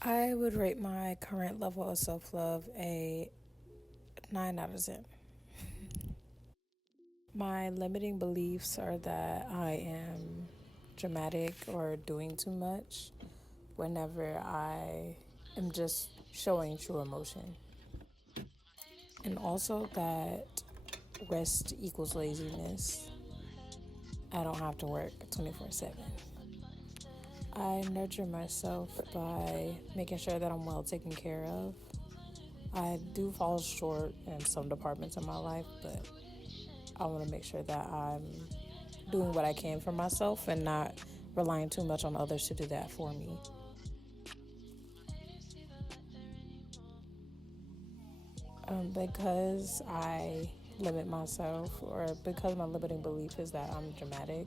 I would rate my current level of self-love a 9 out of 10. My limiting beliefs are that I am dramatic or doing too much whenever I am just showing true emotion. And also that rest equals laziness. I don't have to work 24/7. I nurture myself by making sure that I'm well taken care of. I do fall short in some departments of my life, but I want to make sure that I'm doing what I can for myself and not relying too much on others to do that for me. Because I limit myself, or because my limiting belief is that I'm dramatic,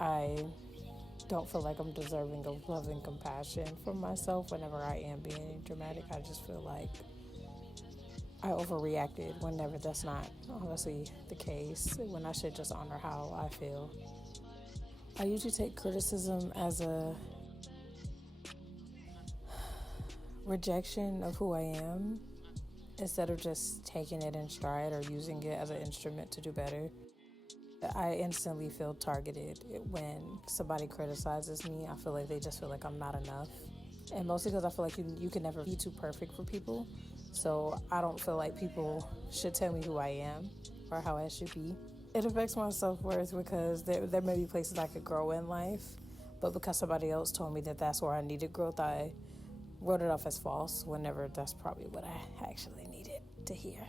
I don't feel like I'm deserving of love and compassion from myself whenever I am being dramatic. I just feel like I overreacted whenever that's not honestly the case, when I should just honor how I feel. I usually take criticism as a rejection of who I am instead of just taking it in stride or using it as an instrument to do better. I instantly feel targeted when somebody criticizes me. I feel like they just feel like I'm not enough. And mostly because I feel like you can never be too perfect for people. So I don't feel like people should tell me who I am or how I should be. It affects my self-worth because there may be places I could grow in life. But because somebody else told me that that's where I needed growth, I wrote it off as false whenever that's probably what I actually needed to hear.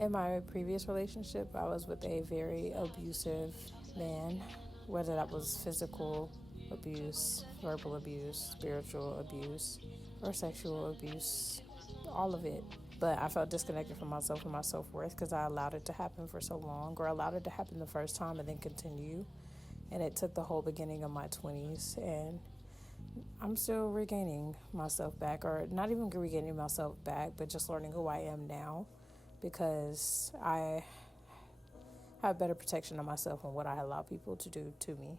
In my previous relationship, I was with a very abusive man, whether that was physical abuse, verbal abuse, spiritual abuse, or sexual abuse, all of it. But I felt disconnected from myself and my self worth because I allowed it to happen for so long, or allowed it to happen the first time and then continue. And it took the whole beginning of my 20s, and I'm still regaining myself back, or not even regaining myself back, but just learning who I am now because I have better protection of myself and what I allow people to do to me.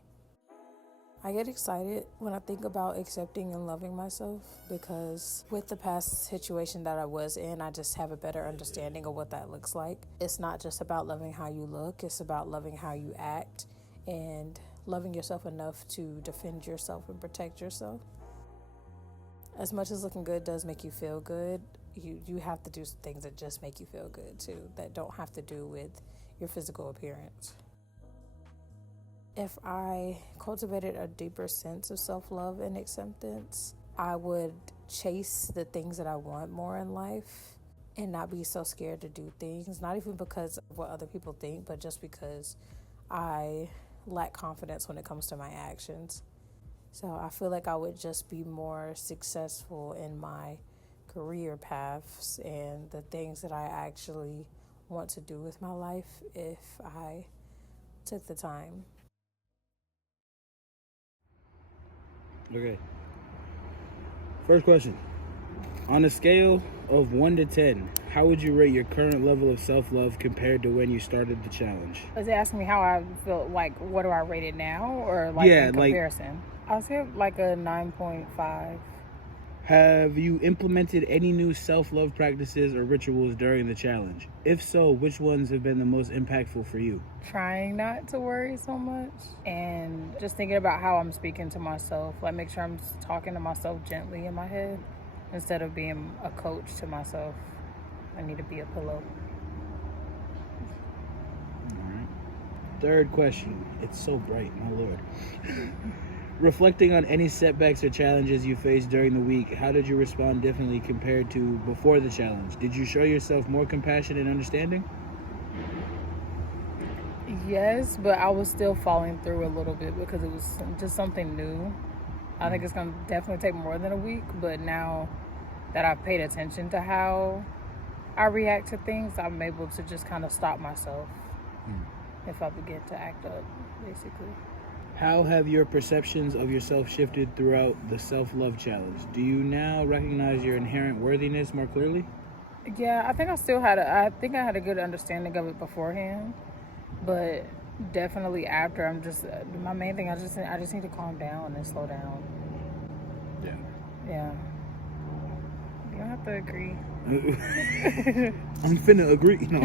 I get excited when I think about accepting and loving myself because with the past situation that I was in, I just have a better understanding of what that looks like. It's not just about loving how you look, it's about loving how you act and loving yourself enough to defend yourself and protect yourself. As much as looking good does make you feel good, you have to do things that just make you feel good too, that don't have to do with your physical appearance. If I cultivated a deeper sense of self-love and acceptance, I would chase the things that I want more in life and not be so scared to do things, not even because of what other people think, but just because I lack confidence when it comes to my actions. So I feel like I would just be more successful in my career paths and the things that I actually want to do with my life if I took the time. Okay. First question. On a scale of 1 to 10, how would you rate your current level of self love compared to when you started the challenge? Was it asking me how I feel, like what do I rate it now, or like Yeah, in comparison? I'll say like a 9.5. have you implemented any new self love practices or rituals during the challenge? If so, which ones have been the most impactful for you? Trying not to worry so much and just thinking about how I'm speaking to myself. Like make sure I'm talking to myself gently in my head instead of being a coach to myself. I need to be a pillow. All right. Third question. It's so bright, my lord. Reflecting on any setbacks or challenges you faced during the week, how did you respond differently compared to before the challenge? Did you show yourself more compassion and understanding? Yes, but I was still falling through a little bit because it was just something new. I think it's going to definitely take more than a week, but now that I've paid attention to how I react to things, I'm able to just kind of stop myself if I begin to act up, basically. How have your perceptions of yourself shifted throughout the self-love challenge? Do you now recognize your inherent worthiness more clearly? Yeah, I think I had a good understanding of it beforehand, but definitely after, my main thing, I just need to calm down and slow down. Yeah. Yeah. You don't have to agree. I'm finna agree. No.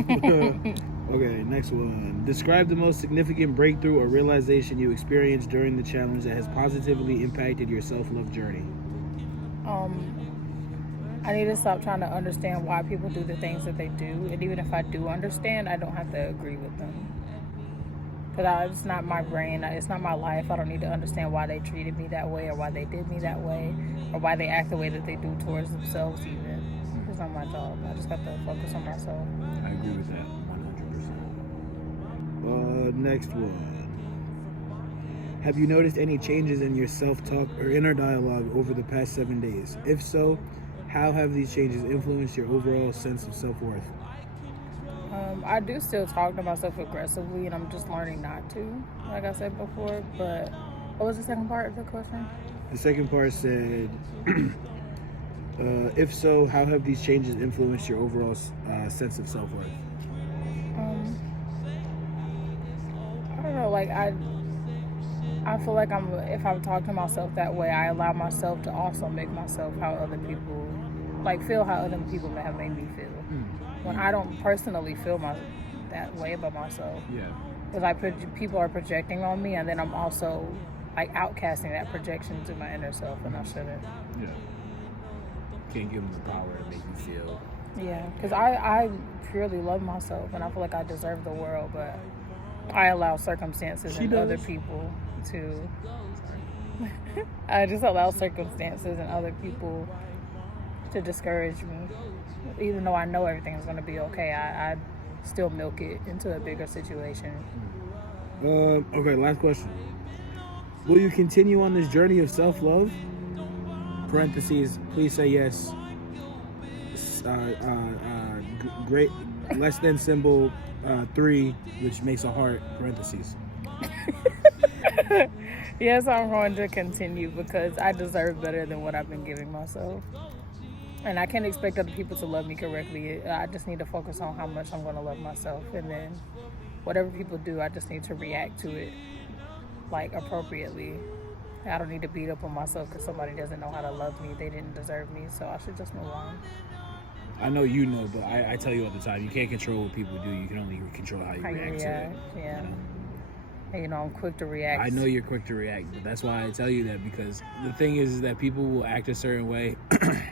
Okay, next one. Describe the most significant breakthrough or realization you experienced during the challenge that has positively impacted your self-love journey. I need to stop trying to understand why people do the things that they do. And even if I do understand, I don't have to agree with them. Because it's not my brain. It's not my life. I don't need to understand why they treated me that way or why they did me that way or why they act the way that they do towards themselves even. It's not my job. I just got to focus on myself. I agree with that 100%. Next one. Have you noticed any changes in your self-talk or inner dialogue over the past 7 days? If so, how have these changes influenced your overall sense of self-worth? I do still talk to myself aggressively, and I'm just learning not to, like I said before. But what was the second part of the question? The second part said, if so, how have these changes influenced your overall sense of self-worth? I don't know, like I feel like if I talk to myself that way, I allow myself to also make myself how other people, like feel how other people have made me feel. When I don't personally feel that way about myself. Yeah. Because people are projecting on me, and then I'm also like outcasting that projection to my inner self, and I shouldn't. Yeah. Can't give them the power to make you feel. Yeah, because I purely love myself, and I feel like I deserve the world, but I allow circumstances and other people to. I just allow circumstances and other people to discourage me. Even though I know everything's going to be okay, I still milk it into a bigger situation. Okay, last question. Will you continue on this journey of self-love? Parentheses, please say yes. Great, less than symbol 3, which makes a heart, parentheses. Yes, I'm going to continue because I deserve better than what I've been giving myself. And I can't expect other people to love me correctly. I just need to focus on how much I'm going to love myself. And then whatever people do, I just need to react to it, like, appropriately. I don't need to beat up on myself because somebody doesn't know how to love me. They didn't deserve me, so I should just move on. I know you know, but I tell you all the time, you can't control what people do. You can only control how you react to it. Yeah. You know? And, I'm quick to react. I know you're quick to react, but that's why I tell you that, because the thing is that people will act a certain way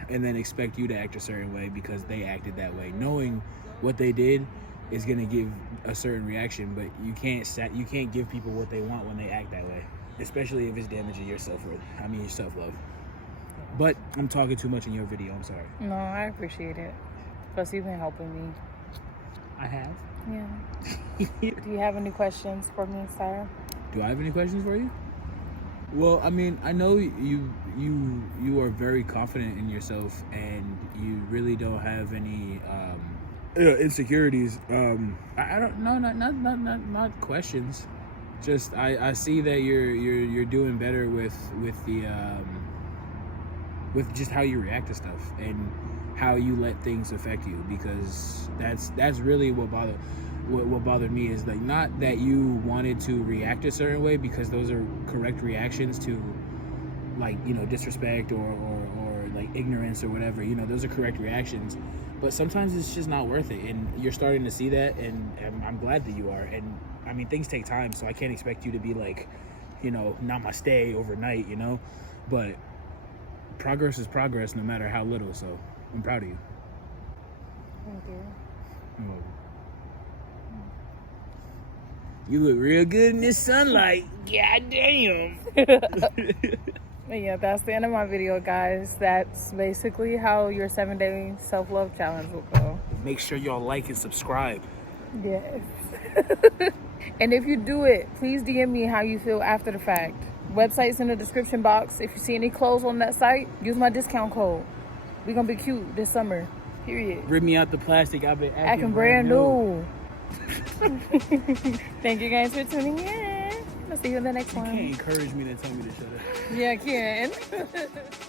and then expect you to act a certain way because they acted that way. Knowing what they did is going to give a certain reaction, but you can't give people what they want when they act that way, especially if it's damaging your self-worth. Your self-love. But I'm talking too much in your video. I'm sorry. No, I appreciate it. Plus, you've been helping me. I have. Yeah. Do you have any questions for me, sir? Do I have any questions for you? Well, I know you are very confident in yourself, and you really don't have any insecurities. I don't know, not questions. Just I see that you're doing better with the with just how you react to stuff and how you let things affect you, because that's really what bothered me, is like, not that you wanted to react a certain way, because those are correct reactions to, like, disrespect or like ignorance or whatever, those are correct reactions, but sometimes it's just not worth it, and you're starting to see that, and I'm glad that you are. And things take time, so I can't expect you to be like, namaste overnight, but progress is progress no matter how little, so I'm proud of you. Thank you. You're welcome. You look real good in this sunlight. God damn. Yeah, that's the end of my video, guys. That's basically how your 7-day self-love challenge will go. Make sure y'all like and subscribe. Yes. And if you do it, please DM me how you feel after the fact. Website's in the description box. If you see any clothes on that site, use my discount code. We're gonna be cute this summer. Period. Rip me out the plastic. I've been acting brand new. Thank you guys for tuning in. I'll see you in the next one. You can't encourage me to tell me to shut up. Yeah, I can.